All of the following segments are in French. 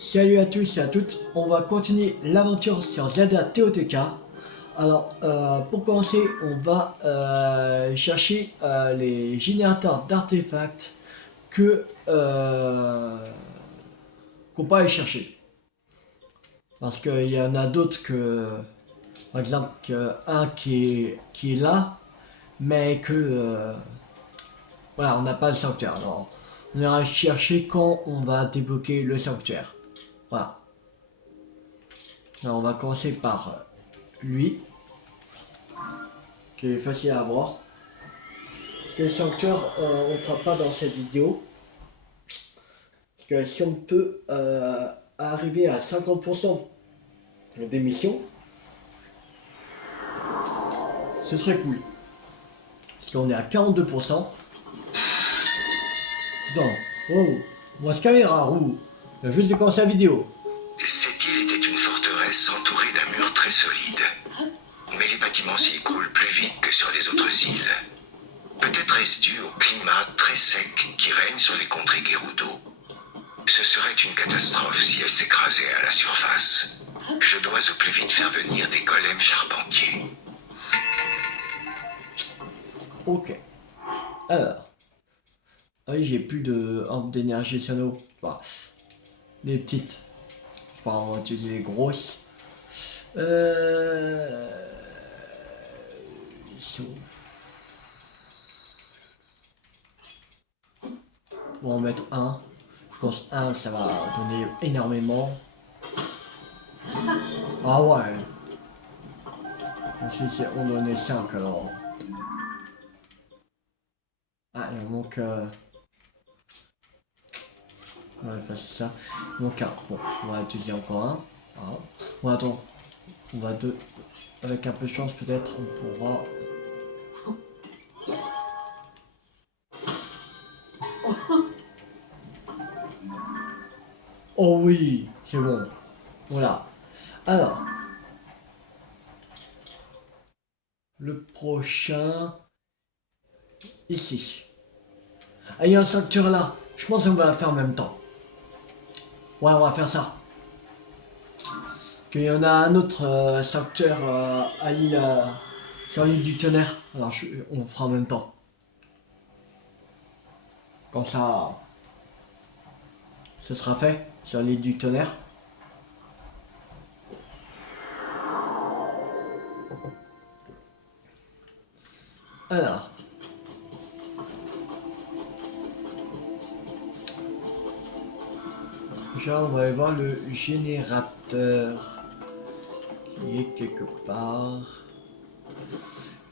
Salut à tous et à toutes, on va continuer l'aventure sur Zelda TOTK. Alors, pour commencer, on va chercher les générateurs d'artefacts que qu'on peut aller chercher. Parce qu'il y en a d'autres que, par exemple, un qui est là, mais que voilà, on n'a pas le sanctuaire. Alors, on ira chercher quand on va débloquer le sanctuaire. Voilà. Alors, on va commencer par lui, qui est facile à avoir. Les sanctuaires, on ne fera pas dans cette vidéo. Parce que si on peut arriver à 50% des missions, ce serait cool. Parce qu'on est à 42%. Non, oh, moi ce caméra, roux. Je vais juste commencer la vidéo. Cette île était une forteresse entourée d'un mur très solide. Mais les bâtiments s'y écroulent plus vite que sur les autres îles. Peut-être est-ce dû au climat très sec qui règne sur les contrées Gerudo. Ce serait une catastrophe si elle s'écrasait à la surface. Je dois au plus vite faire venir des golems charpentiers. Ok. Alors. Ah oui, j'ai plus de orbe d'énergie sur nous. Bah, les petites. Je vais pas utiliser les grosses. Ils sont... Bon, on va mettre un. Je pense un, ça va donner énormément. Ah ouais. Ensuite, on donnait 5 alors. Ah, il en manque. Ouais, enfin, c'est ça. Il manque un. Bon, on va utiliser encore un. Ah. Bon, attends. On va deux. Avec un peu de chance, peut-être, on pourra. Oh oui, c'est bon. Voilà. Alors. Le prochain. Ici. Ah, il y a un sanctuaire là. Je pense qu'on va la faire en même temps. Ouais, on va faire ça. Qu'il y en a un autre sanctuaire à l'île, sur l'île du tonnerre. Alors, on fera en même temps. Comme ça, ce sera fait sur l'île du tonnerre. Alors. Déjà, on va aller voir le générateur qui est quelque part.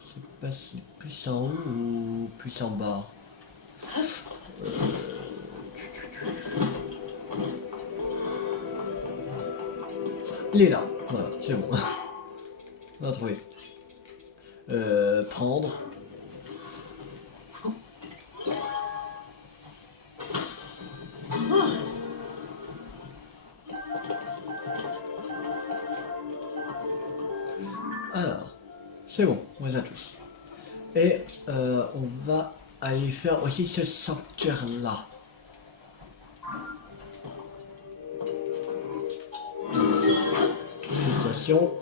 Je sais pas si plus en haut ou plus en bas. Il est là. Voilà, c'est bon. On a trouvé. Prendre. Alors, c'est bon, on les a tous. Et on va aller faire aussi ce sanctuaire là. Utilisation.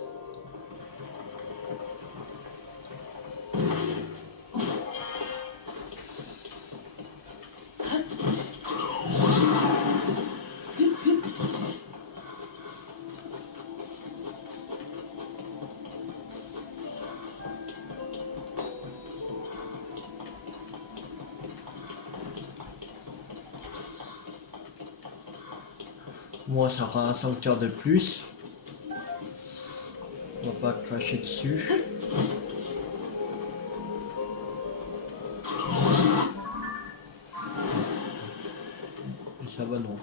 Moi, ça fera un sanctuaire de plus. On va pas cracher dessus. Et ça bonne route.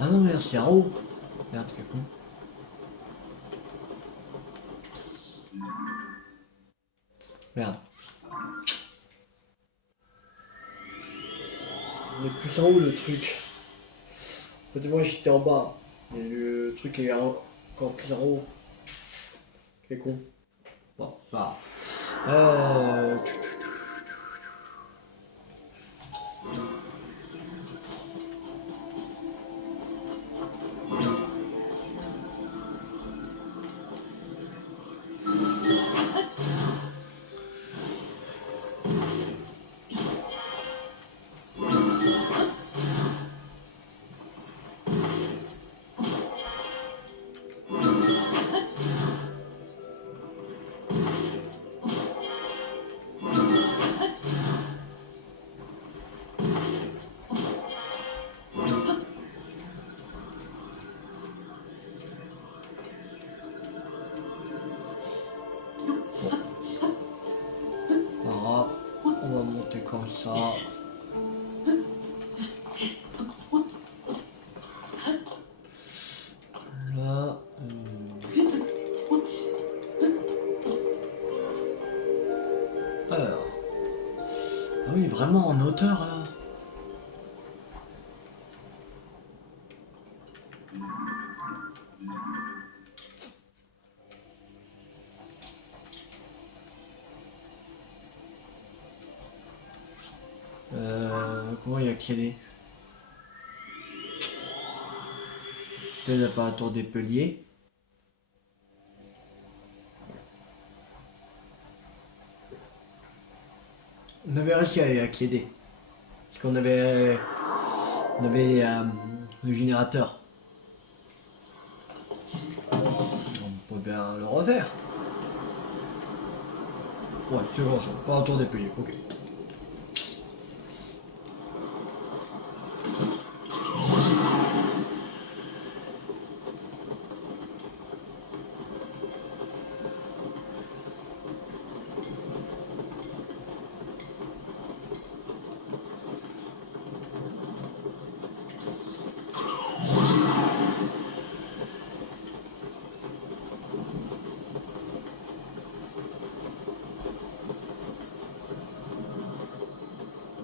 Ah non, mais c'est en haut. Merde, quel con. Merde. On est plus en haut le truc. En fait, moi j'étais en bas. Et le truc est encore plus en haut. Quel con. Bon, bah. va monter comme ça. Là. Alors. Ah oui, vraiment en hauteur là. Comment il y a accéder? Peut-être à pas la tour des Peliers. On avait réussi à y accéder. Parce qu'on avait... On avait le générateur. On peut bien le refaire. Ouais, c'est bon ça. Pas la tour des Peliers, ok.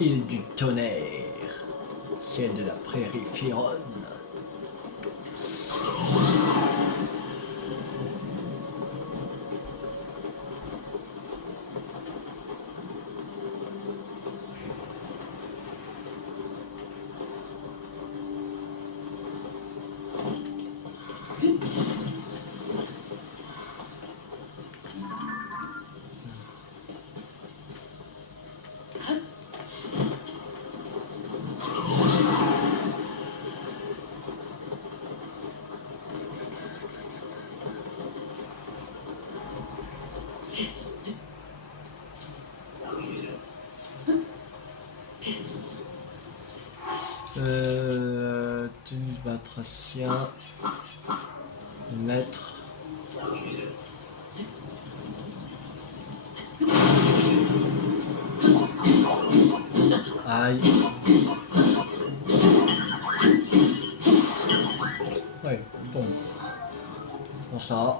Île du tonnerre, ciel de la prairie Fironne. Tenus batracien. Maître. Aïe. Ouais, bon. Bon ça.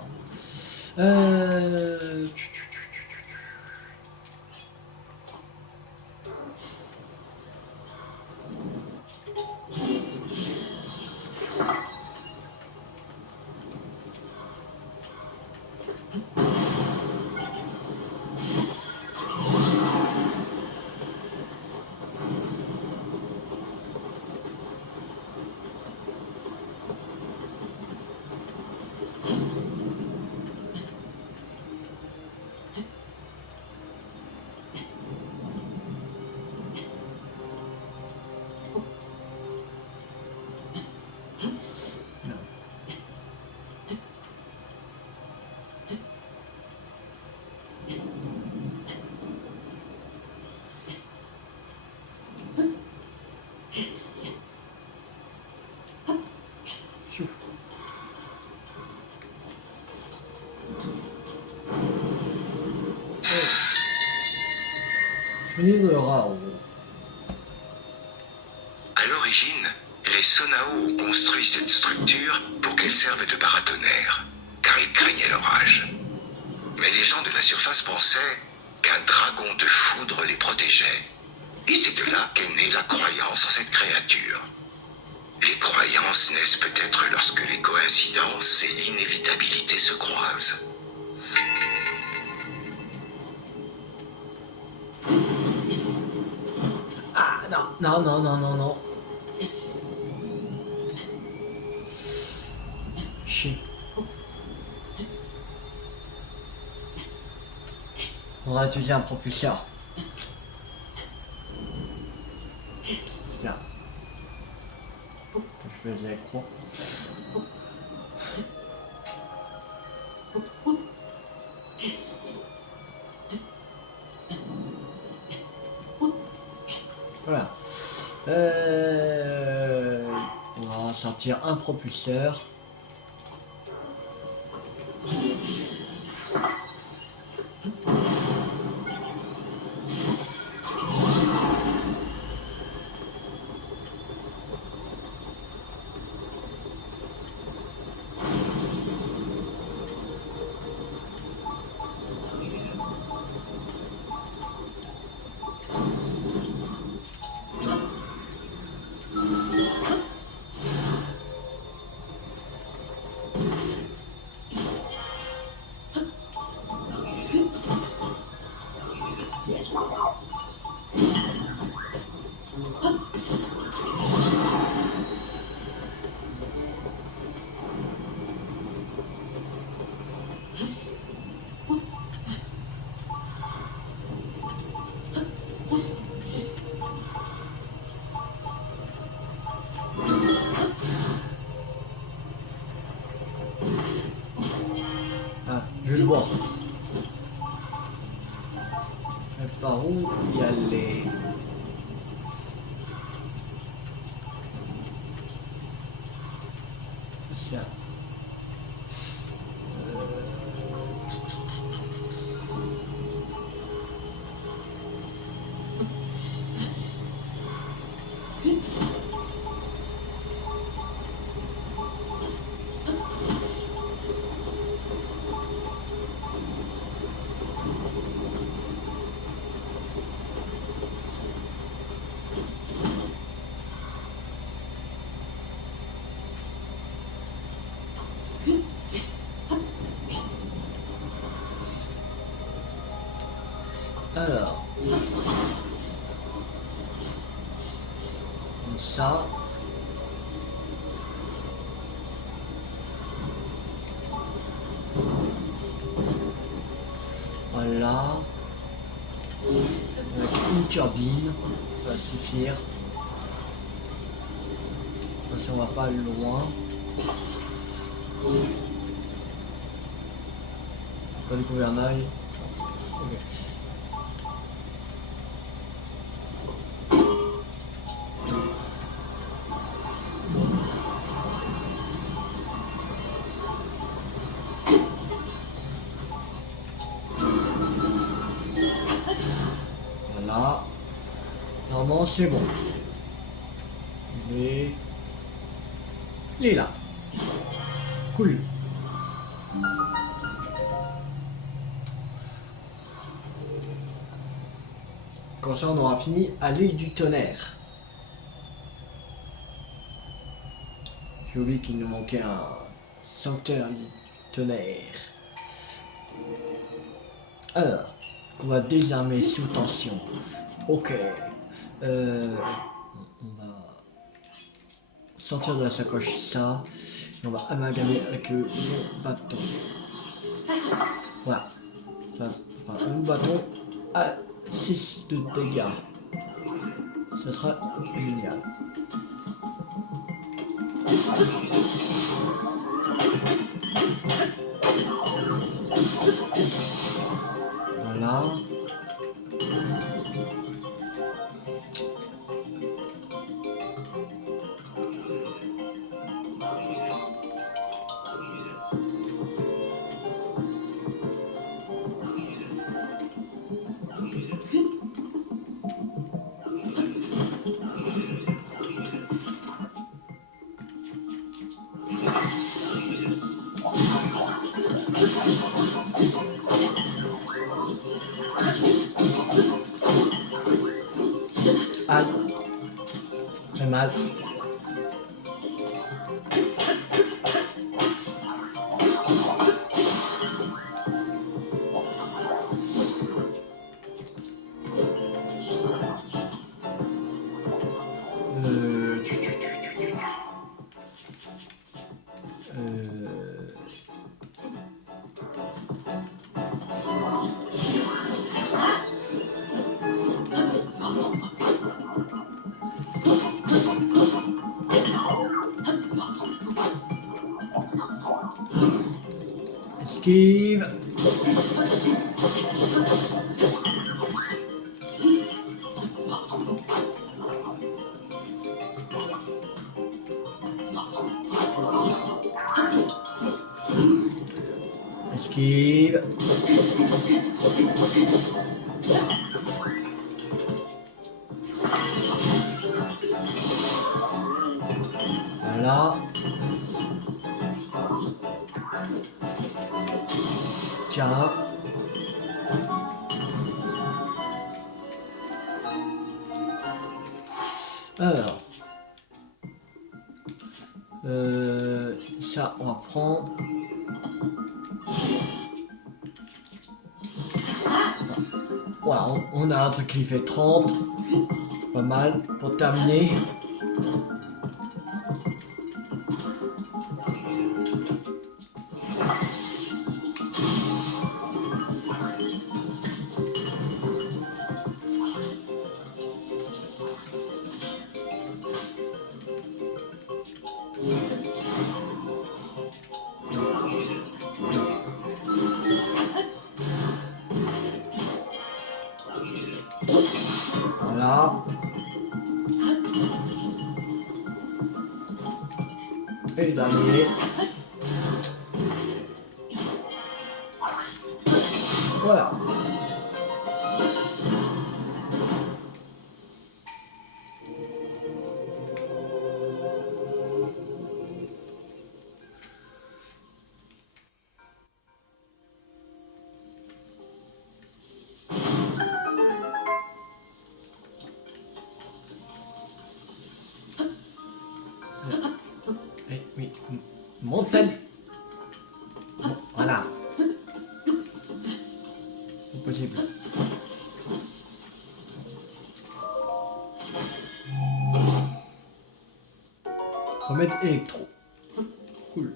Rare. À l'origine, les Sonao ont construit cette structure pour qu'elle serve de paratonnerre, car ils craignaient l'orage. Mais les gens de la surface pensaient qu'un dragon de foudre les protégeait. Et c'est de là qu'est née la croyance en cette créature. Les croyances naissent peut-être lorsque les coïncidences et l'inévitabilité se croisent. Ah non, non, non, non, non, non. Chier. On va étudier un propulseur. Bien. Je fais les accros. Voilà. On va sortir un propulseur. Ah, je le vois. Mais par où y aller? Tiens. Alors, comme ça. Voilà. Avec une turbine, ça va suffire. Attention, on va pas loin. Pas du gouvernail. Ok. Voilà. Normalement, c'est bon. Il est là. Cool. Comme ça, on aura fini à l'île du tonnerre. J'ai oublié qu'il nous manquait un sanctuaire du tonnerre. Alors, on va désarmer sous tension. Ok. On va sortir de la sacoche ça. Et on va amalgamer avec le bâton. Voilà. Ça fera un bâton à 6 de dégâts. Ça sera génial. Voilà. Aïe. Très mal. Esquive. Esquive. Voilà. Tiens. Alors. Ça, on va prendre. Voilà, on a un truc qui fait 30. Pas mal. Pour terminer. Voilà. Et le dernier. Voilà. Oui. Montagne. Bon, voilà. C'est possible. Remède électro. Cool.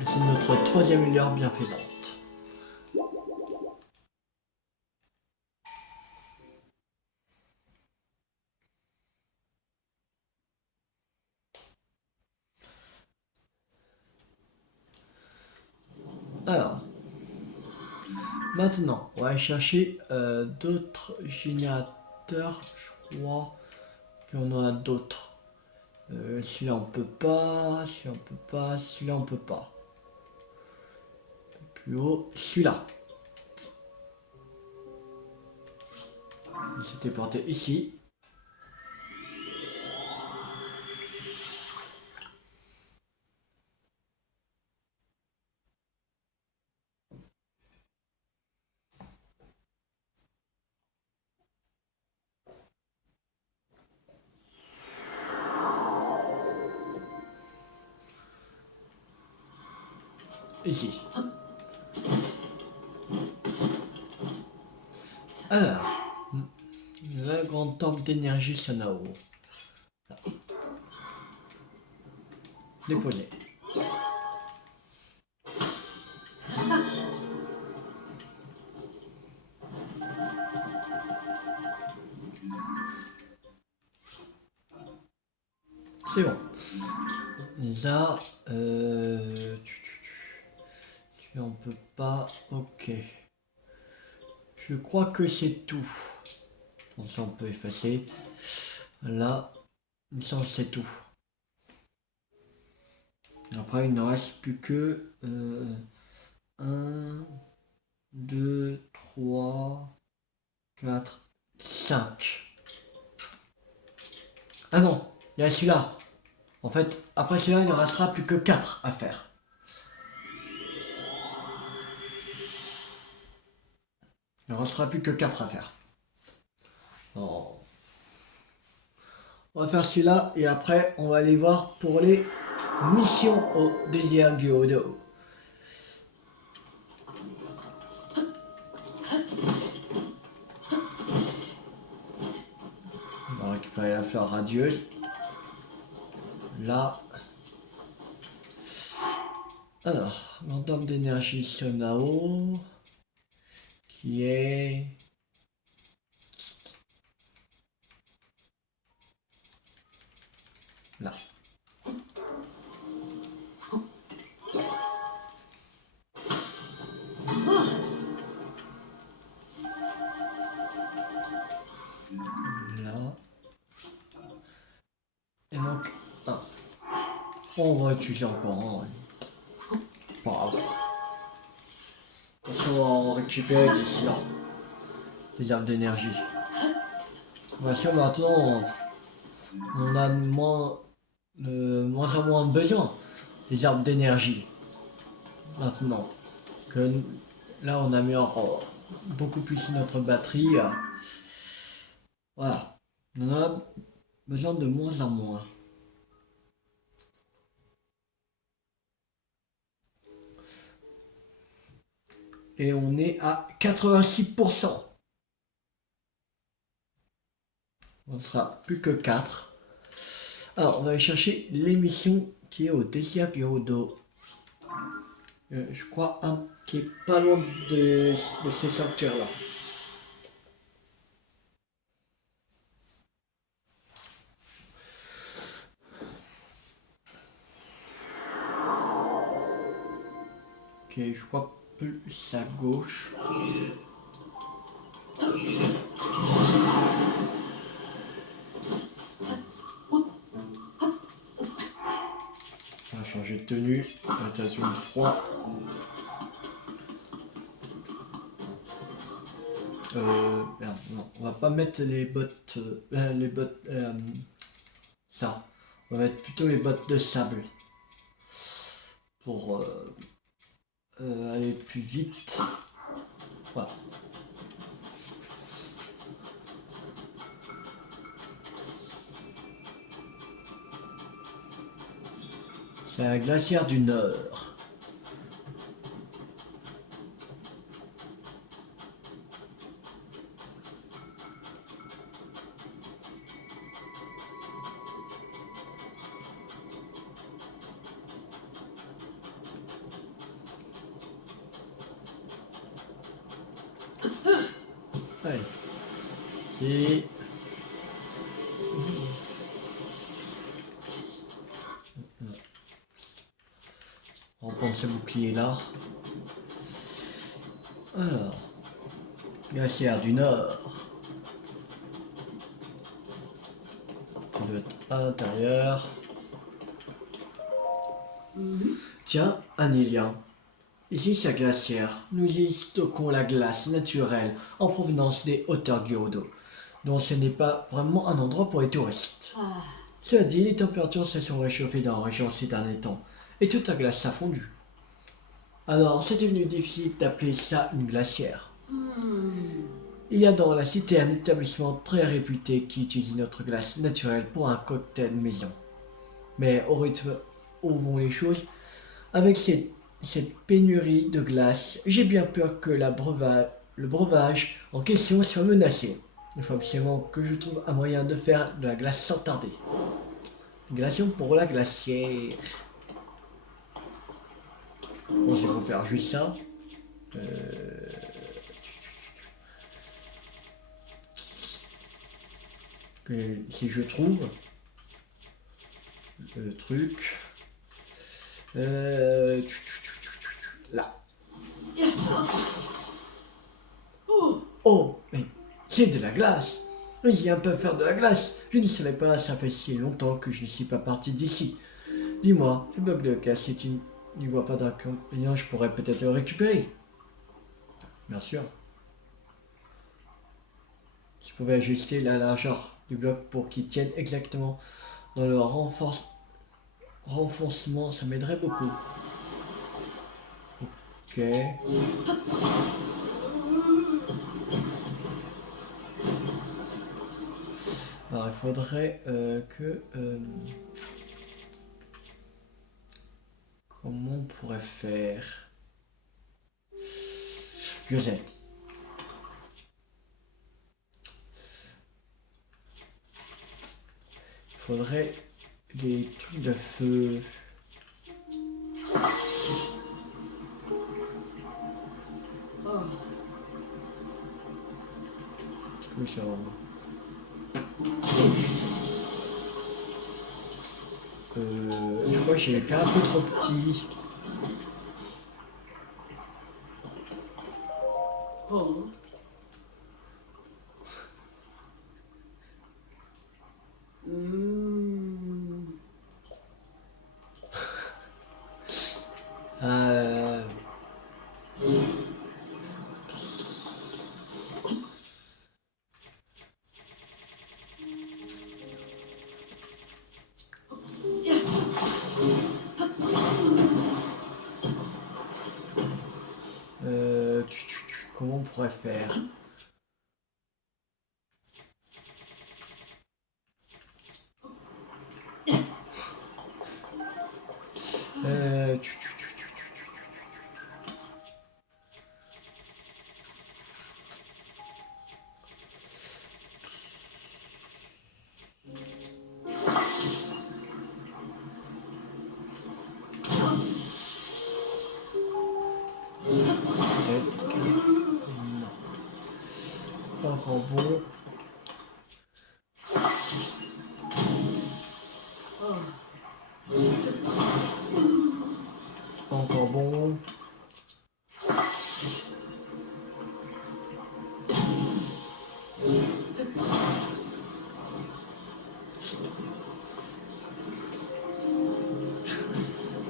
Et c'est notre troisième lueur bienfaisante. Alors, maintenant, on va aller chercher d'autres générateurs. Je crois qu'on en a d'autres. Celui-là on peut pas, celui-là on peut pas, celui-là on peut pas. Un peu plus haut, celui-là. Il s'était porté ici. Ici. Alors, la grande temple d'énergie Sanao. Déposé. C'est bon. Là, on peut pas. Ok. Je crois que c'est tout. Donc ça on peut effacer. Là, ça c'est tout. Après il ne reste plus que 1, 2, 3, 4, 5. Ah non, il y a celui-là. En fait, après celui-là, il ne restera plus que 4 à faire. Il ne restera plus que 4 à faire. Oh. On va faire celui-là et après on va aller voir pour les missions au désert du Hodo. On va récupérer la fleur radieuse. Là. Alors, l'entame d'énergie Sonao. Qui est. Là. Là. Et donc, on va utiliser encore un. Pas grave. On va récupérer d'ici là. Les arbres d'énergie. Voici maintenant, on a moins en moins besoin. les arbres d'énergie. Maintenant que là on améliore beaucoup plus notre batterie. Voilà. On en a besoin de moins en moins. Et on est à 86%. On sera plus que 4. Alors, on va aller chercher l'émission qui est au désert Gyorodo. Je crois un qui est pas loin de ces sanctuaires-là. Ok, je crois plus à gauche. On va changer de tenue. Attention de froid. Merde, non, on va pas mettre les bottes. Ça. On va mettre plutôt les bottes de sable. Pour aller plus vite. Voilà. C'est la glacière du Nord. Allez. C'est... On prend ce bouclier là. Alors. Glacière du Nord. On doit être à l'intérieur. Tiens, Anélia. Ici, c'est la glacière. Nous y stockons la glace naturelle en provenance des hauteurs Gyorodo, donc ce n'est pas vraiment un endroit pour les touristes. Cela dit, les températures se sont réchauffées dans la région ces derniers temps, et toute la glace a fondu. Alors, c'est devenu difficile d'appeler ça une glacière. Il y a dans la cité un établissement très réputé qui utilise notre glace naturelle pour un cocktail maison. Mais au rythme où vont les choses, avec cette pénurie de glace, j'ai bien peur que le breuvage en question soit menacé. Il faut absolument que je trouve un moyen de faire de la glace sans tarder. Glaciation pour la glacière. Bon, il faut faire juste ça. Si je trouve le truc. Là. Oh, mais c'est de la glace. Ils peuvent faire de la glace. Je ne savais pas, ça fait si longtemps que je ne suis pas parti d'ici. Dis-moi, ce bloc de glace, si tu n'y vois pas d'inconvénient, je pourrais peut-être le récupérer. Bien sûr. Si je pouvais ajuster la largeur du bloc pour qu'il tienne exactement dans le renfoncement, ça m'aiderait beaucoup. Ok. Alors il faudrait que... comment on pourrait faire? Je sais. Il faudrait des trucs de feu. Oui, ça va. Je crois que j'ai fait un peu trop petit. Oh. pourrait faire. Euh... tu- tu- tu- tu- tu- tu- Peut-être que... Non. Pas encore bon. Pas encore bon.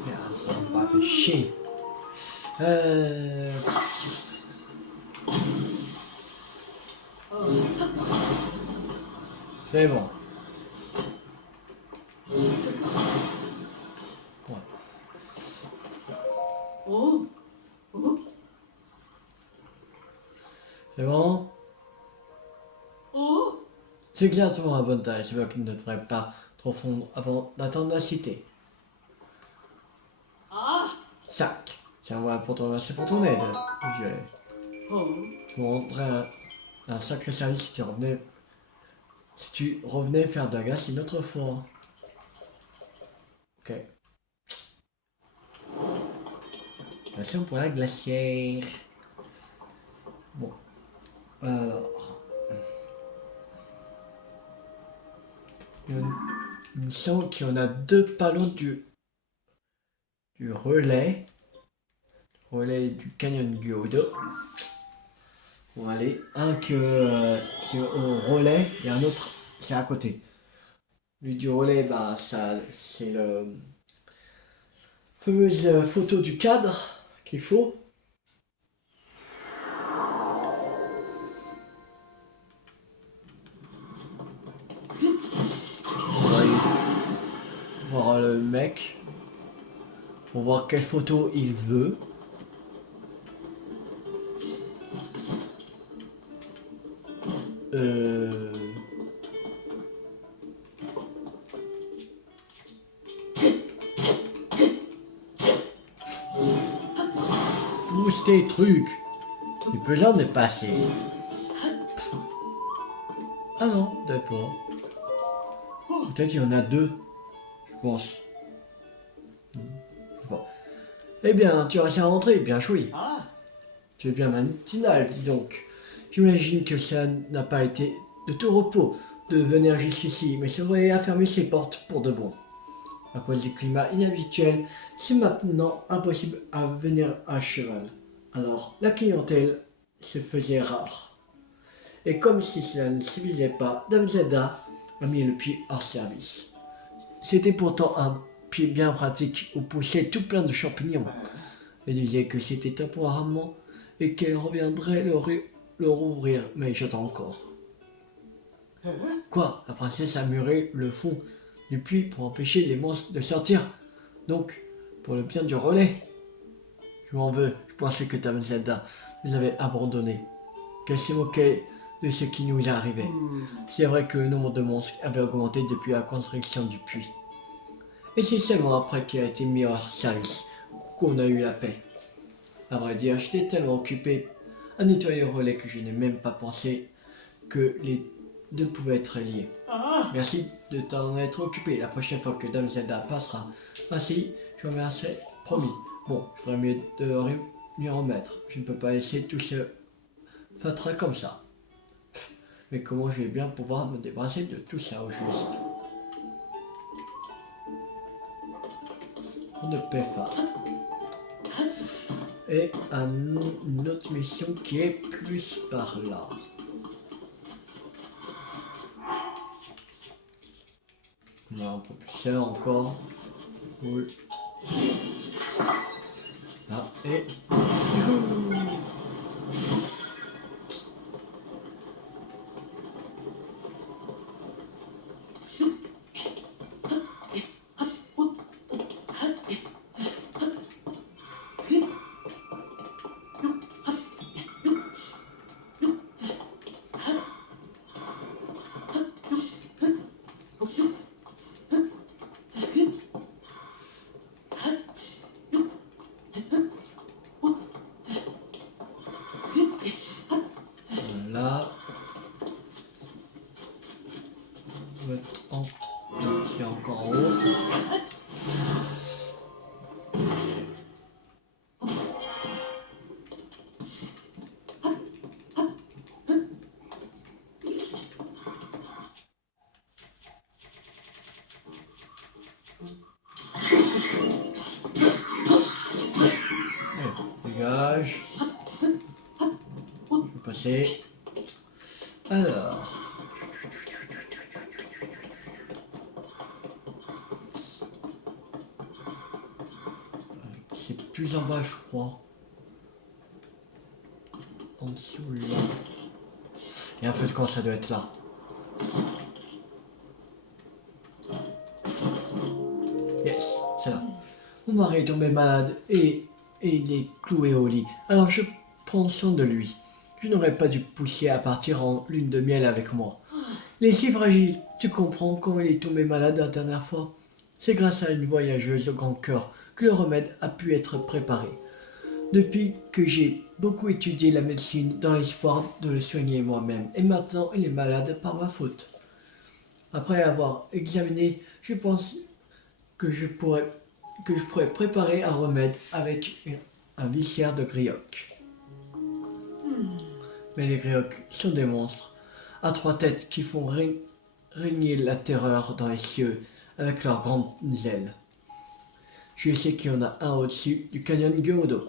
Merde, ça m'a pas fait chier. C'est bon. Ouais. C'est bon. C'est exactement la bonne taille. C'est vrai qu'il ne devrait pas trop fondre avant d'atteindre la cité. 5. Tiens, voilà pour te remercier pour ton aide, Violet. Tu me rendrais un sacré service si tu revenais faire de la glace une autre fois. Ok. Merci pour la glacière. Bon. Alors. Il me semble qu'il y en a deux pas loin du relais. Relais du canyon Gyodo. On va aller. Un qui est au relais et un autre qui est à côté. Lui du relais, bah, ça, c'est le fameuse photo du cadre qu'il faut. On va aller voir le mec pour voir quelle photo il veut. Euh... Pousse tes trucs. Il peut j'en dépasser. Ah non, d'accord. Peut-être il y en a deux, je pense. Bon. Eh bien, tu as réussi à rentrer, bien joué. Tu es bien matinal, dis donc. J'imagine que ça n'a pas été de tout repos de venir jusqu'ici, mais c'est vrai à fermer ses portes pour de bon. À cause du climat inhabituel, c'est maintenant impossible à venir à cheval. Alors, la clientèle se faisait rare. Et comme si cela ne suffisait pas, Dame Zelda a mis le puits hors service. C'était pourtant un puits bien pratique où poussaient tout plein de champignons. Elle disait que c'était temporairement et qu'elle reviendrait le rouvrir, mais j'attends encore. Quoi? La princesse a muré le fond du puits pour empêcher les monstres de sortir. Donc, pour le bien du relais. Je m'en veux, je pensais que Dame Zelda nous avait abandonnés. Qu'elle s'est moquée de ce qui nous arrivait. C'est vrai que le nombre de monstres avait augmenté depuis la construction du puits. Et c'est seulement après qu'il a été mis en service qu'on a eu la paix. À vrai dire, j'étais tellement occupé à nettoyer le relais que je n'ai même pas pensé que les deux pouvaient être liés. Merci de t'en être occupé. La prochaine fois que Dame Zelda passera ainsi, je remercierai, promis. Bon, je ferais mieux de m'y remettre. Je ne peux pas laisser tout ce fatras comme ça. Mais comment je vais bien pouvoir me débarrasser de tout ça au juste? De PFA. Et une autre mission qui est plus par là. On a un propulseur encore. Oui. Là, et... encore en haut. Dégage. Je vais passer. Alors. C'est plus en bas, je crois. En dessous, là. Et un feu de camp, ça doit être là. Yes, c'est là. Mon mari est tombé malade et il est cloué au lit. Alors je prends soin de lui. Je n'aurais pas dû pousser à partir en lune de miel avec moi. Il est si fragile. Tu comprends comment il est tombé malade la dernière fois? C'est grâce à une voyageuse au grand cœur que le remède a pu être préparé. Depuis que j'ai beaucoup étudié la médecine dans l'espoir de le soigner moi-même, et maintenant il est malade par ma faute. Après avoir examiné, je pense que je pourrais préparer un remède avec un viscère de grioc. Mais les griocs sont des monstres à 3 têtes qui font régner la terreur dans les cieux avec leurs grandes ailes. Je sais qu'il y en a un au-dessus du canyon Geodo.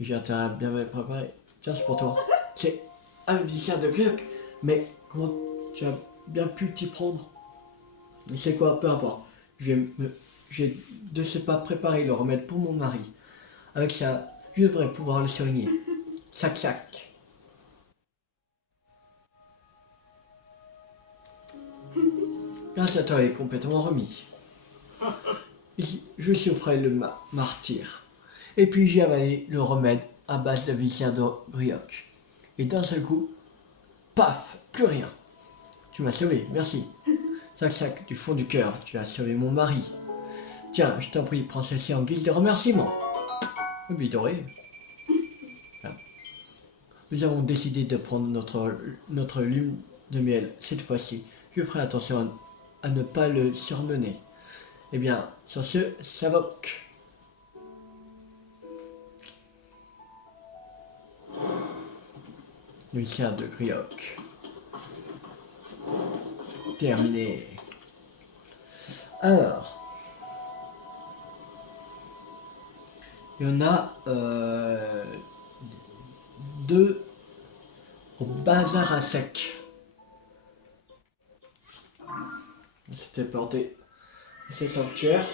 J'ai intérêt à bien me préparer. Tiens, c'est pour toi. C'est un viscère de grioc. Mais comment tu as bien pu t'y prendre? Mais c'est quoi? Peu importe. J'ai de ce pas préparé le remède pour mon mari. Avec ça, je devrais pouvoir le soigner. Sac sac. Grâce à toi, il est complètement remis. Je souffrais le martyr. Et puis j'ai avalé le remède à base de viscère de brioche. Et d'un seul coup, paf, plus rien. Tu m'as sauvé, merci. Sac sac, du fond du cœur, tu as sauvé mon mari. Tiens, je t'en prie, prends ceci en guise de remerciement. Oui, doré. Nous avons décidé de prendre notre lune de miel cette fois-ci. Je ferai attention à ne pas le surmener. Eh bien, sur ce, Savok. Lucien de Grioc. Terminé. Alors. Il y en a 2 au bazar à sec. C'était porté ces sanctuaires.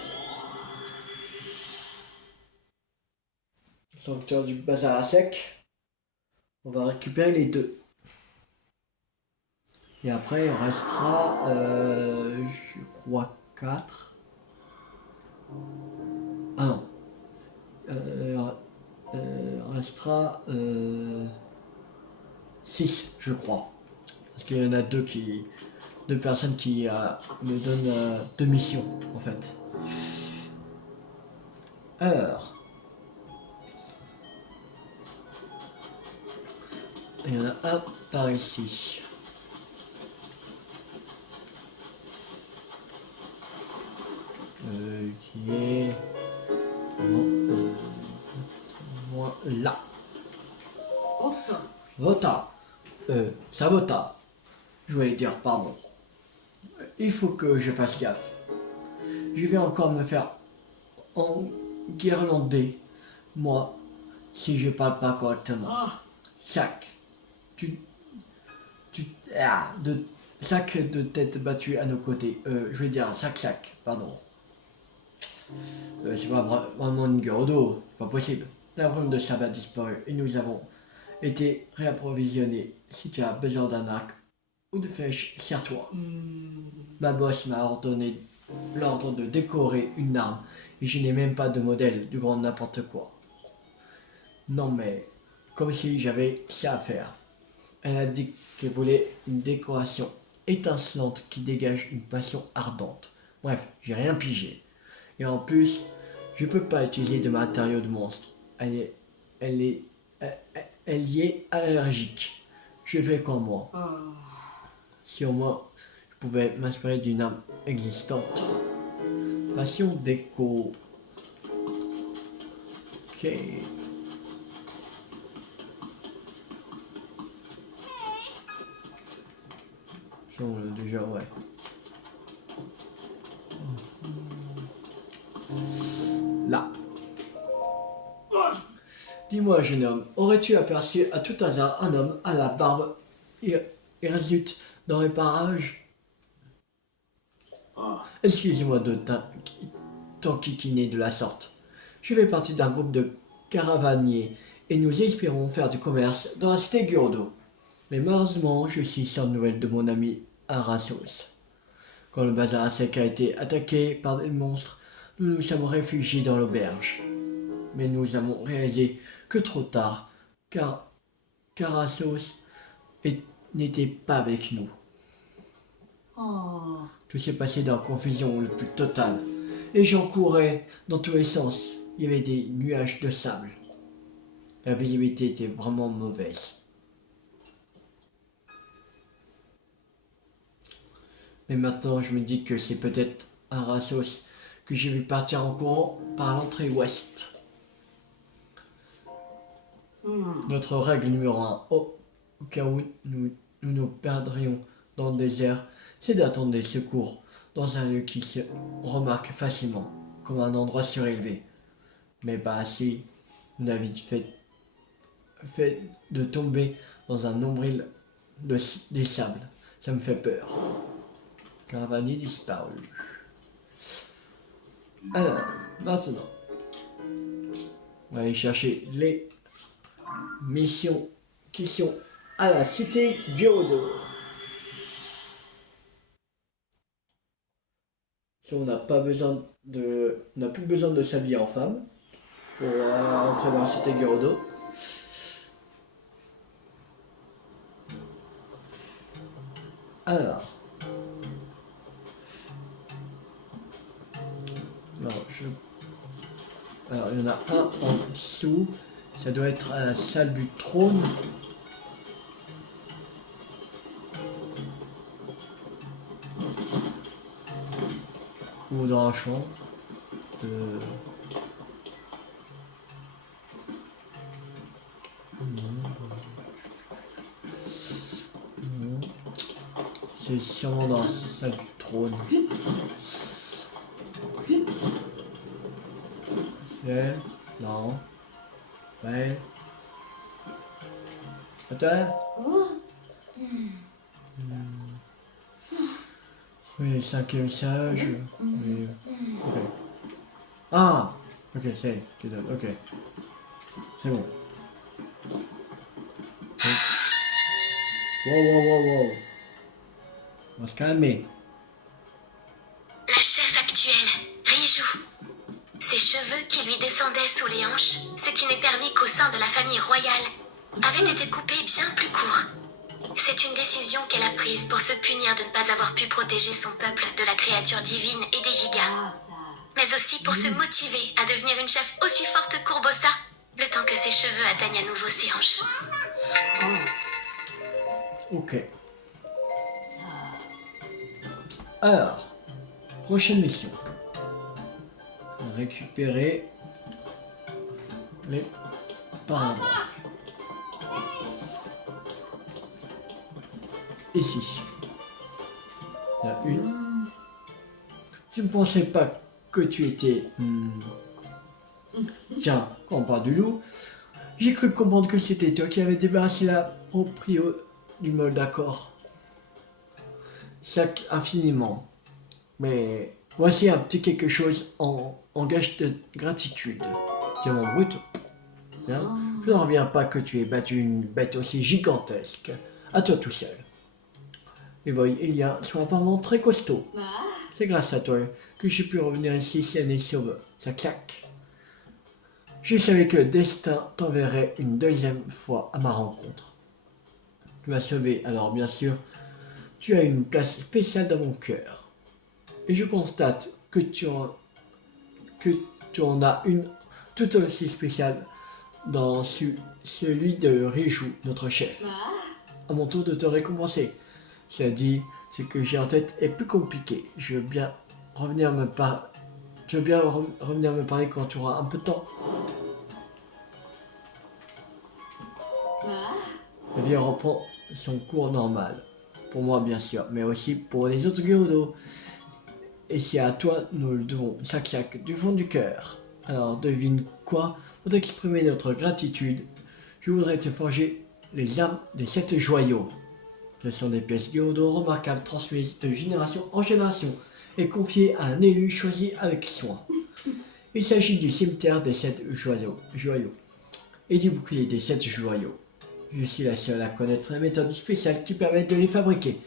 Sanctuaire du bazar à sec. On va récupérer les 2. Et après, il en restera, je crois, 4. Ah non. Il restera 6, je crois. Parce qu'il y en a 2 personnes qui me donnent 2 missions, en fait. Alors. Il y en a un par ici. Qui est... moi, là. Vota. Savota. Je voulais dire pardon. Il faut que je fasse gaffe. Je vais encore me faire enguirlander, moi, si je parle pas correctement. Sac. Sac de tête battue à nos côtés. Je vais dire sac, pardon. C'est pas vraiment une Gerudo, c'est pas possible. La brume de Sab a disparu et nous avons été réapprovisionnés. Si tu as besoin d'un arc ou de flèche, sers-toi. Ma boss m'a ordonné l'ordre de décorer une arme et je n'ai même pas de modèle du grand n'importe quoi. Non mais, comme si j'avais ça à faire. Elle a dit qu'elle voulait une décoration étincelante qui dégage une passion ardente. Bref, j'ai rien pigé. Et en plus, je peux pas utiliser de matériaux de monstre. Elle y est allergique. Je fais comme moi. Si au moins je pouvais m'inspirer d'une âme existante. Passion d'écho. Ok. Déjà, ouais. Là. Dis-moi, jeune homme, aurais-tu aperçu à tout hasard un homme à la barbe hirsute dans les parages? Excusez-moi de t'enquiquiner de la sorte. Je fais partie d'un groupe de caravaniers et nous espérons faire du commerce dans la cité Gurdo. Mais malheureusement, je suis sans nouvelles de mon ami Arasos. Quand le bazar à sec a été attaqué par des monstres, nous nous sommes réfugiés dans l'auberge. Mais nous avons réalisé que trop tard, car Arasos n'était pas avec nous. Tout s'est passé dans la confusion le plus totale. Les gens couraient dans tous les sens. Il y avait des nuages de sable. La visibilité était vraiment mauvaise. Mais maintenant, je me dis que c'est peut-être Arasos que j'ai vu partir en courant par l'entrée ouest. Notre règle numéro 1, au cas où nous perdrions dans le désert, c'est d'attendre des secours dans un lieu qui se remarque facilement, comme un endroit surélevé. Mais pas assez, nous avons vite fait de tomber dans un nombril des sables. Ça me fait peur. Caravanier disparu. Alors, maintenant, on va aller chercher les missions qui sont à la cité Gyodo. Si on n'a pas besoin de, on n'a plus besoin de s'habiller en femme pour entrer dans la cité Gyodo. Alors, alors, il y en a un en dessous. Ça doit être à la salle du trône. Ou dans la chambre. C'est sûrement dans la salle du trône. Non. Ouais. Attends. Oui, 5e sage. Oui. Ok. Ah. Ok, c'est. Ok. C'est bon. Wow. On va se calmer. La chef actuelle, Rijou. Ses cheveux qui lui descendaient sous les hanches, ce qui n'est permis qu'au sein de la famille royale, avaient été coupés bien plus courts. C'est une décision qu'elle a prise pour se punir de ne pas avoir pu protéger son peuple de la créature divine et des gigas. Mais aussi pour se motiver à devenir une chef aussi forte qu'Urbosa, le temps que ses cheveux atteignent à nouveau ses hanches. Ok. Alors, prochaine mission. Récupérer les parables. Ici. Il y en a une. Je ne pensais pas que tu étais... Tiens, quand on parle du loup, j'ai cru comprendre que c'était toi qui avais débarrassé la proprio du mol d'accord. Sac infiniment. Mais voici un petit quelque chose en gage de gratitude. Diamant brut. Bien. Je ne reviens pas que tu aies battu une bête aussi gigantesque. À toi tout seul. Les Voyeliens sont apparemment très costauds. C'est grâce à toi que j'ai pu revenir ici saine et sauve. Ça claque. Je savais que le destin t'enverrait une deuxième fois à ma rencontre. Tu m'as sauvé, alors bien sûr, tu as une place spéciale dans mon cœur. Et je constate que tu en as une tout aussi spéciale dans celui de Rijou, notre chef. À mon tour de te récompenser. Cela dit, ce que j'ai en tête est plus compliqué. Je veux bien revenir me parler quand tu auras un peu de temps. La vie reprend son cours normal. Pour moi, bien sûr, mais aussi pour les autres Gyudo. Et c'est à toi, nous le devons. Ça claque du fond du cœur. Alors, devine quoi? Pour exprimer notre gratitude, je voudrais te forger les armes des 7 joyaux. Ce sont des pièces Gyudo remarquables transmises de génération en génération et confiées à un élu choisi avec soin. Il s'agit du cimetière des 7 joyaux et du bouclier des 7 joyaux. Je suis la seule à connaître la méthode spéciale qui permet de les fabriquer.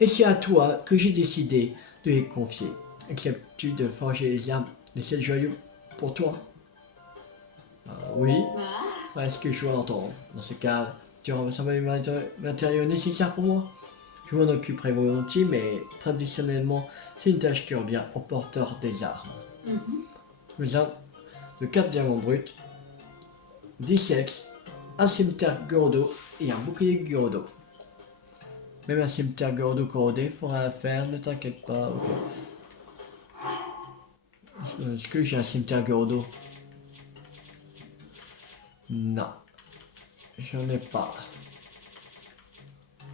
Et c'est à toi que j'ai décidé de les confier. Acceptes-tu de forger les armes des 7 joyaux pour toi? Oui. Est-ce que je dois entendre? Dans ce cas, tu rassembles les matériaux nécessaires pour moi? Je m'en occuperai volontiers, mais traditionnellement, c'est une tâche qui revient au porteur des armes. Besoin de 4 diamants bruts, 10 siècles, un cimetière Gyudo et un bouclier Gyudo. Même un cimetière Gyudo corrodé fera l'affaire, ne t'inquiète pas, ok. Est-ce que j'ai un cimetière Gyudo? Non, j'en ai pas.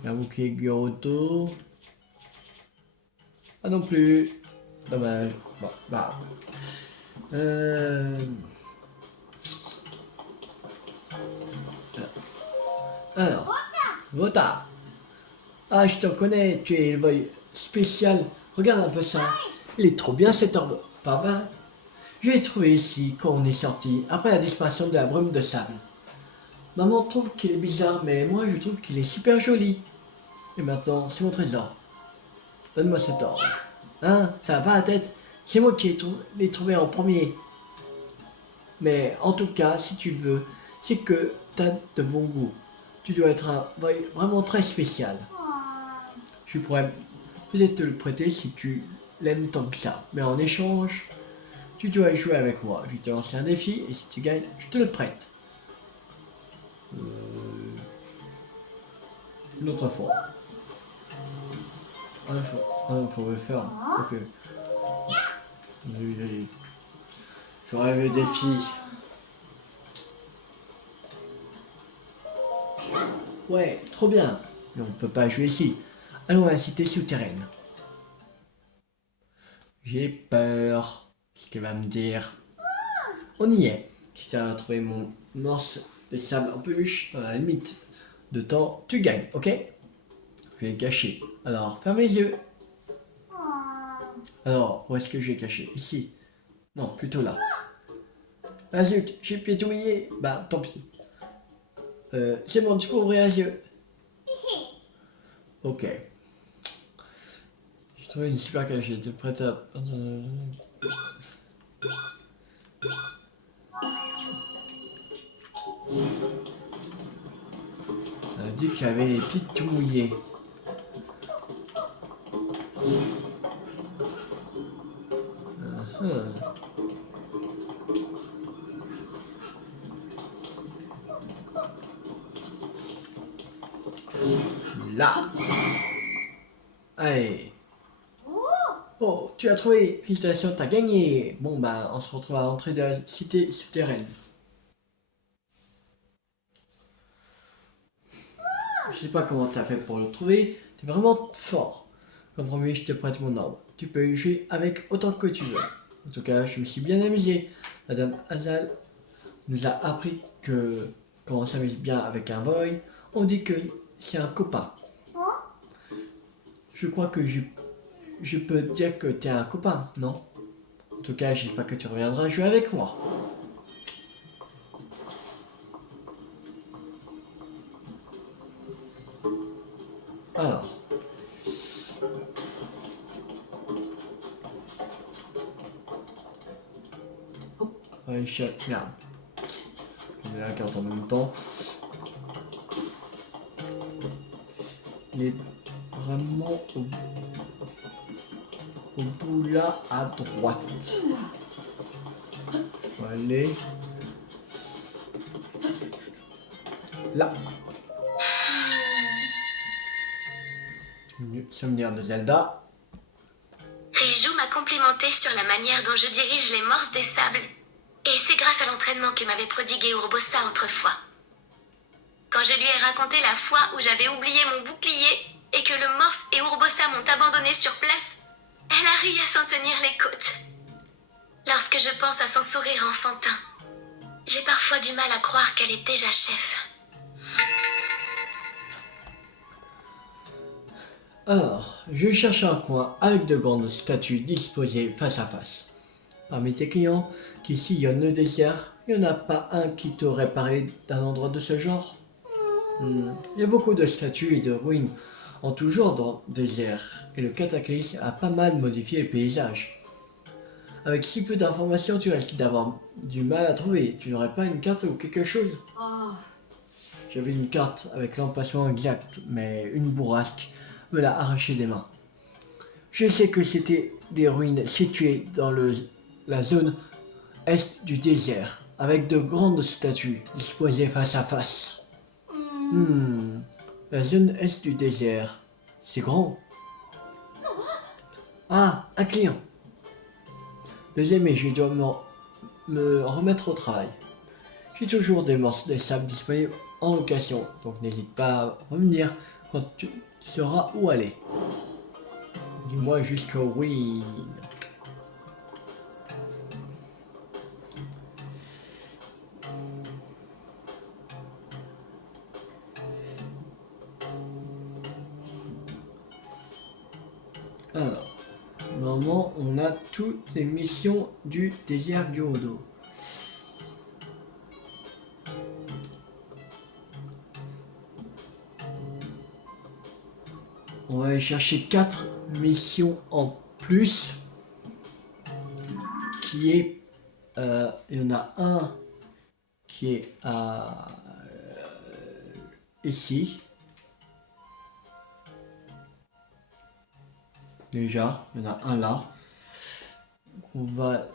Un bouclier Gyudo. Ah non plus. Dommage. Bon, bah. Alors. Vota. Ah, je te connais, tu es le voy spécial. Regarde un peu ça. Il est trop bien cet orbe. Pas mal. Je l'ai trouvé ici quand on est sorti, après la disparition de la brume de sable. Maman trouve qu'il est bizarre, mais moi je trouve qu'il est super joli. Et maintenant, c'est mon trésor. Donne-moi cet orbe. Hein, ça va pas la tête? C'est moi qui l'ai trouvé en premier. Mais en tout cas, si tu le veux, c'est que t'as de bon goût. Tu dois être un voy vraiment très spécial. Je pourrais peut-être te le prêter si tu l'aimes tant que ça. Mais en échange, tu dois y jouer avec moi. Je vais te lancer un défi et si tu gagnes, je te le prête. Une autre fois. Faut le faire. Ok. Je rêve le défi. Ouais, trop bien. Mais on peut pas jouer ici. Allons à la cité souterraine. J'ai peur. Qu'est-ce qu'elle va me dire? On y est. Si tu as trouvé mon morse de sable en peluche dans la limite de temps, tu gagnes, ok? Je vais cacher. Alors, ferme les yeux. Alors, où est-ce que je vais cacher? Ici. Non, plutôt là. Ah zut, j'ai le pied tout mouillé. Bah, tant pis. C'est bon, tu peux ouvrir les yeux. Ok. J'ai trouvé une super cachette. T'es prête à... Elle a dit qu'elle avait les pieds tout mouillés. Là. Allez. Oh, tu as trouvé. Félicitations, t'as gagné. Bon, bah, on se retrouve à l'entrée de la cité souterraine. Je sais pas comment t'as fait pour le trouver. T'es vraiment fort. Comme promis, je te prête mon arbre. Tu peux y jouer avec autant que tu veux. En tout cas, je me suis bien amusé. Madame Hazal nous a appris que quand on s'amuse bien avec un voy, on dit que c'est un copain. Je crois que je peux te dire que t'es un copain, non? En tout cas, j'espère que tu reviendras jouer avec moi. Alors. Ouais, merde. Je mets la carte en même temps. Il est vraiment au bout là à droite. Faut aller là. Souvenir de Zelda. Riju m'a complimenté sur la manière dont je dirige les morses des sables. Et c'est grâce à l'entraînement que m'avait prodigué Urbosa autrefois. Quand je lui ai raconté la fois où j'avais oublié mon bouclier et que le morse et Urbosa m'ont abandonné sur place, elle a ri à s'en tenir les côtes. Lorsque je pense à son sourire enfantin, j'ai parfois du mal à croire qu'elle est déjà chef. Alors, je cherche un coin avec de grandes statues disposées face à face. Parmi tes clients qui sillonnent le désert, il n'y en a pas un qui t'aurait parlé d'un endroit de ce genre? Il y a beaucoup de statues et de ruines en tout genre dans le désert, et le cataclysme a pas mal modifié le paysage. Avec si peu d'informations, tu risques d'avoir du mal à trouver. Tu n'aurais pas une carte ou quelque chose? J'avais une carte avec l'emplacement exact, mais une bourrasque me l'a arraché des mains. Je sais que c'était des ruines situées dans la zone est du désert, avec de grandes statues disposées face à face. La zone est du désert, c'est grand. Ah, un client. Deuxième, et je dois me remettre au travail. J'ai toujours des morceaux de sable disponibles en location, donc n'hésite pas à revenir quand tu sauras où aller. Dis-moi jusqu'au ruines. Alors, normalement, on a toutes les missions du désert Gyudo. On va aller chercher 4 missions en plus. Qui est... il y en a un qui est à... ici. Déjà, il y en a un là. On va...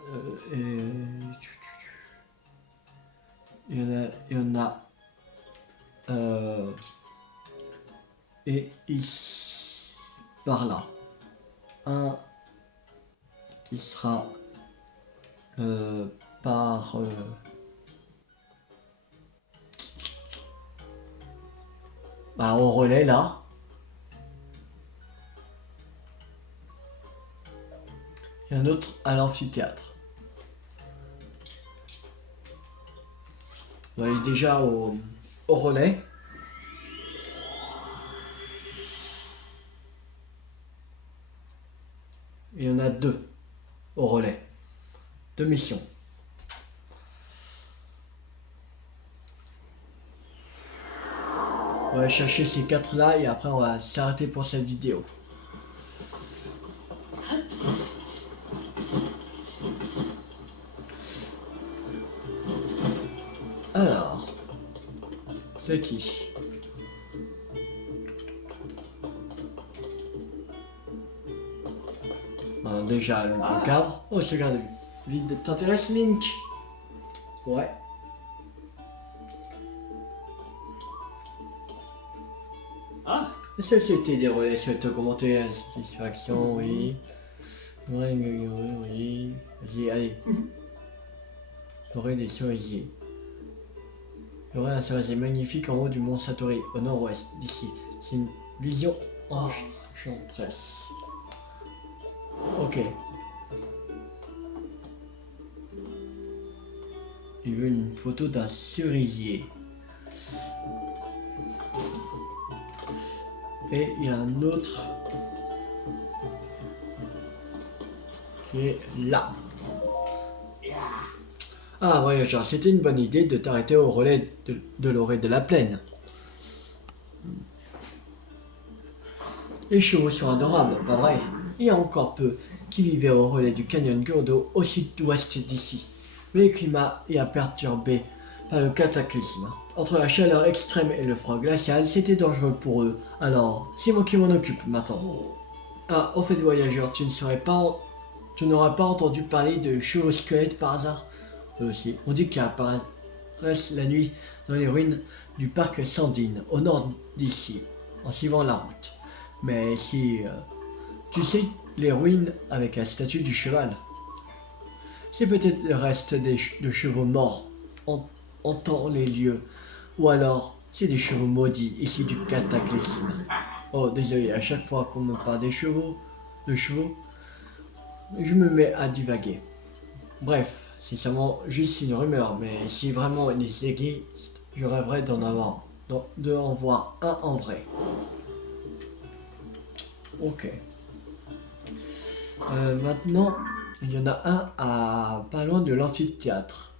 il y en a... et ici, par là. Un qui sera par... au relais là. Et un autre à l'amphithéâtre. On va aller déjà au relais. Il y en a 2 au relais. 2 missions. On va chercher ces 4 là et après on va s'arrêter pour cette vidéo. Alors, c'est qui? Déjà le cadre. Oh, je regarde. T'intéresse Link? Ouais. Société des relais souhaite augmenter la satisfaction, oui. Oui. Vas-y, allez. Aurait des cerisiers. Il y aurait un cerisier magnifique en haut du mont Satori, au nord-ouest d'ici. C'est une vision enchanteresse. Ok. Il veut une photo d'un cerisier. Et il y a un autre qui est là. Ah voyageur, c'était une bonne idée de t'arrêter au relais de l'orée de la plaine. Les chevaux sont adorables, pas vrai? Il y a encore peu qui vivaient au relais du canyon Gyudo au sud-ouest d'ici. Mais le climat est perturbé par le cataclysme. Entre la chaleur extrême et le froid glacial, c'était dangereux pour eux. Alors, c'est moi qui m'en occupe maintenant. Ah, au fait voyageur, tu n'auras pas entendu parler de chevaux squelettes par hasard? Eux aussi, on dit qu'ils apparaissent la nuit dans les ruines du parc Sandine, au nord d'ici, en suivant la route. Mais si tu sais les ruines avec la statue du cheval, c'est peut-être le reste de chevaux morts en temps les lieux. Ou alors, c'est des chevaux maudits, ici du cataclysme. Oh, désolé, à chaque fois qu'on me parle de chevaux, je me mets à divaguer. Bref, c'est seulement juste une rumeur, mais si vraiment il existe, je rêverais d'en voir un en vrai. Ok. Maintenant, il y en a un pas loin de l'amphithéâtre.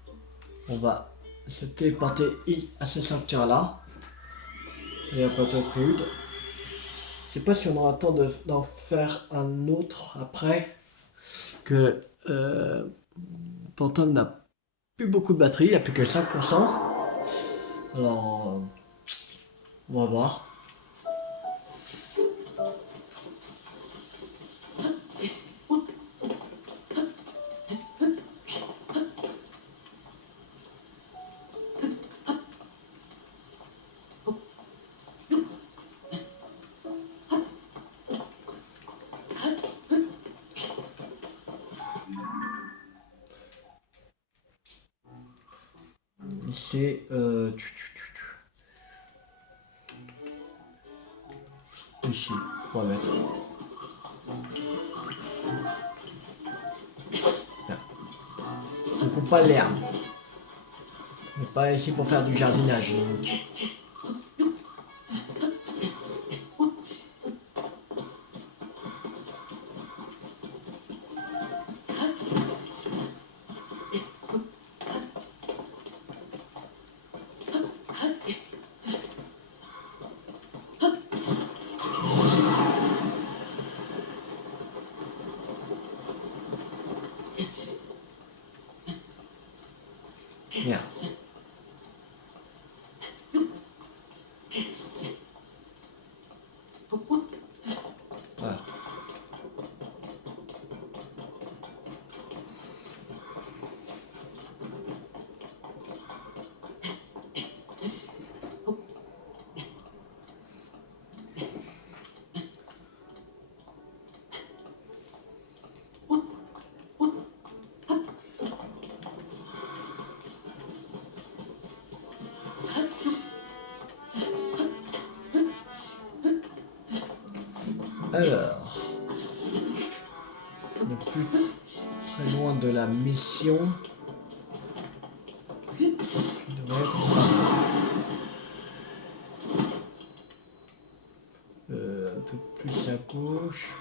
On va se téléporter à ce sanctuaire-là. Il n'y a pas de rude. Je sais pas si on aura le temps d'en faire un autre après. Que Phantom n'a plus beaucoup de batterie, il n'y a plus que 5%. Alors, on va voir. C'est ici, on va mettre. Là. On coupe pas l'herbe. On n'est pas ici pour faire du jardinage. Donc. Merde. Voilà. Alors, on n'est plus très loin de la mission. Qui devrait être un peu plus à gauche.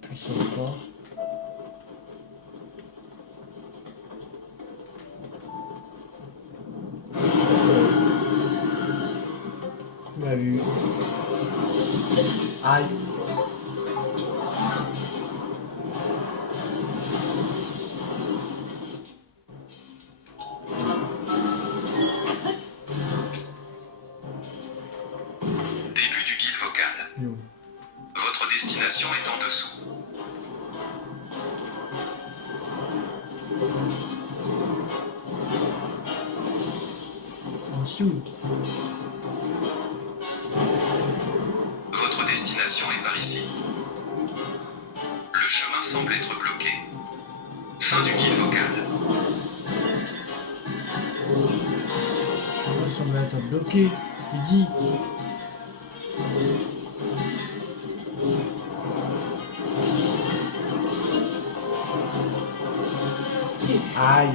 Plus sympa. Tu m'as vu. Aïe. Début du guide vocal. Non. Votre destination est en dessous. En dessous. Votre destination est par ici. Le chemin semble être bloqué. Fin du guide vocal. Ça semble être bloqué. Il dit. Aïe.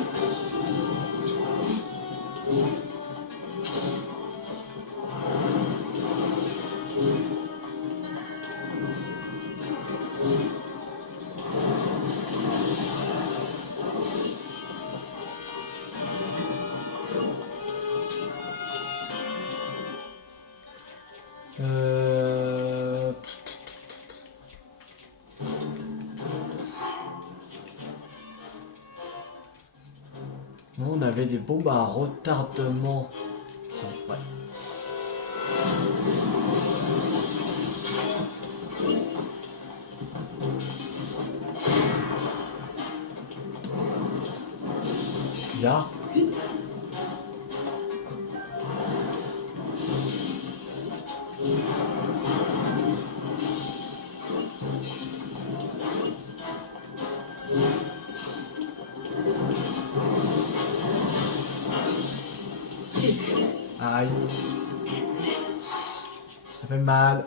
On avait des bombes à retardement. Ouais. bizarre. Aïe. Ça fait mal.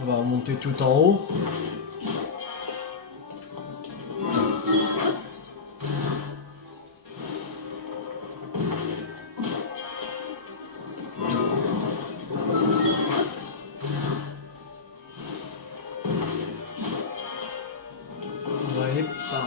On va remonter tout en haut. On va aller par là.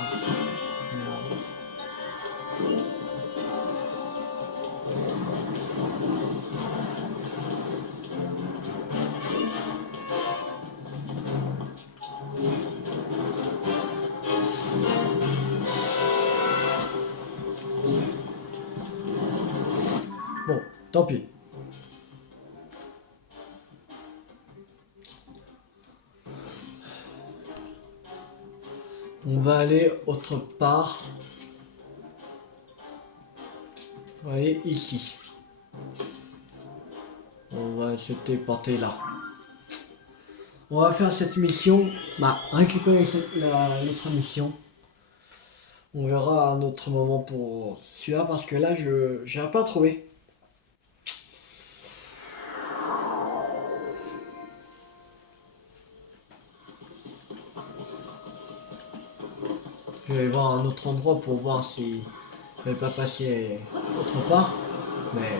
Bon, tant pis. On va aller autre part. On va aller ici. On va se téléporter là. On va faire cette mission. Bah, récupérer l'autre mission. On verra un autre moment pour celui-là parce que là, je n'ai pas trouvé. Je vais aller voir un autre endroit pour voir si je vais pas passer autre part. Mais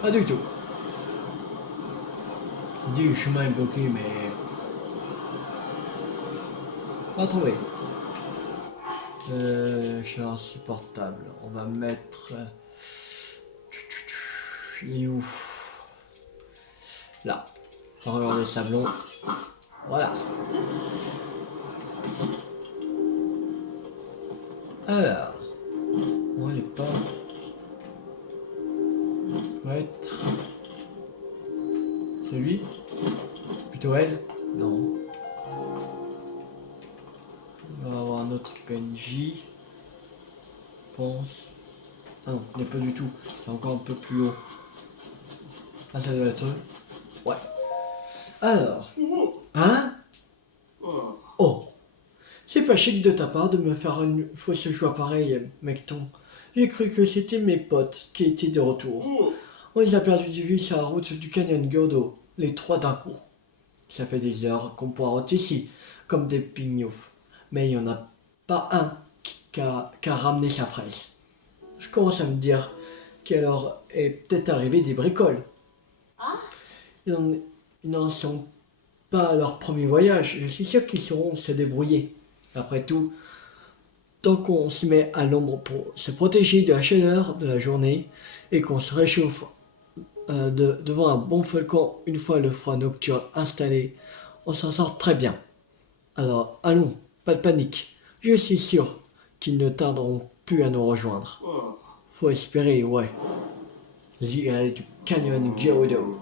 pas du tout. Il dit le chemin est bloqué, mais pas trouvé. Je suis insupportable. On va mettre. Il est où? Là. Regarde le sablon. Voilà. Alors. On n'est pas. On va être. Celui. Plutôt elle. Non. On va avoir un autre PNJ. Je pense. Ah non, il n'est pas du tout. C'est encore un peu plus haut. Ah, ça doit être eux. Ouais. Alors. Hein? Oh. C'est pas chic de ta part de me faire une fausse joie pareille, mecton. J'ai cru que c'était mes potes qui étaient de retour. On les a perdus de vue sur la route du canyon Gordo, les trois d'un coup. Ça fait des heures qu'on poireaute ici, comme des pignoufs. Mais il n'y en a pas un qui a ramené sa fraise. Je commence à me dire qu'il leur est peut-être arrivé des bricoles. Ils n'en sont pas à leur premier voyage. Je suis sûr qu'ils sauront se débrouiller. Après tout, tant qu'on se met à l'ombre pour se protéger de la chaleur de la journée et qu'on se réchauffe devant un bon feu de camp une fois le froid nocturne installé, on s'en sort très bien. Alors allons, pas de panique. Je suis sûr qu'ils ne tarderont plus à nous rejoindre. Faut espérer, ouais. Zigale du canyon Gerudo.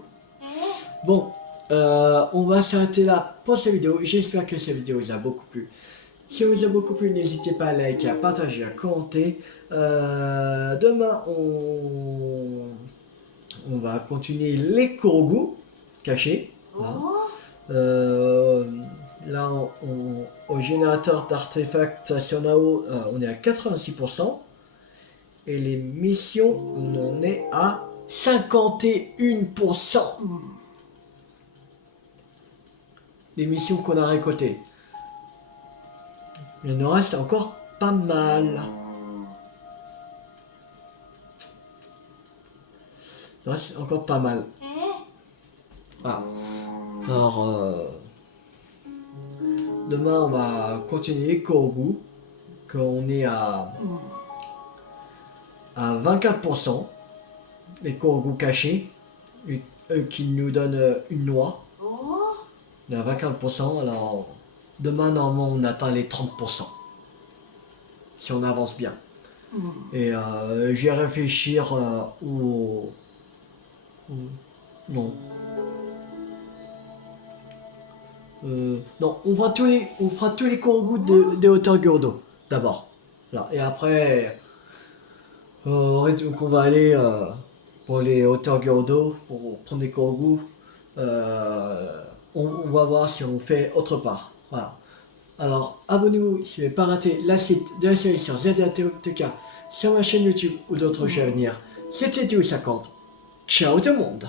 Bon, on va s'arrêter là pour cette vidéo. J'espère que cette vidéo vous a beaucoup plu. Si vous a beaucoup plu, n'hésitez pas à liker, à partager, à commenter. Demain, on va continuer les Korogu cachés. Là, au générateur d'artefacts sur Nao, on est à 86%. Et les missions, on en est à 51%. Les missions qu'on a récoltées. Il nous reste encore pas mal. Il nous reste encore pas mal. Voilà. Alors, demain, on va continuer Korogu. Qu'on est à 24%. Les Korogu cachés. Eux qui nous donnent une noix. On est à 24%, alors demain, normalement, on atteint les 30%. Si on avance bien. Et je vais réfléchir non. Non, on fera tous les Korogu des hauteurs Gyudo d'abord. Voilà. Et après, donc on va aller pour les hauteurs Gyudo, pour prendre des Korogu. On va voir si on fait autre part. Voilà. Alors, abonnez-vous si vous n'avez pas raté la suite de la série sur ZDTK sur ma chaîne YouTube ou d'autres jeux à venir. C'était Théo50. Ciao tout le monde!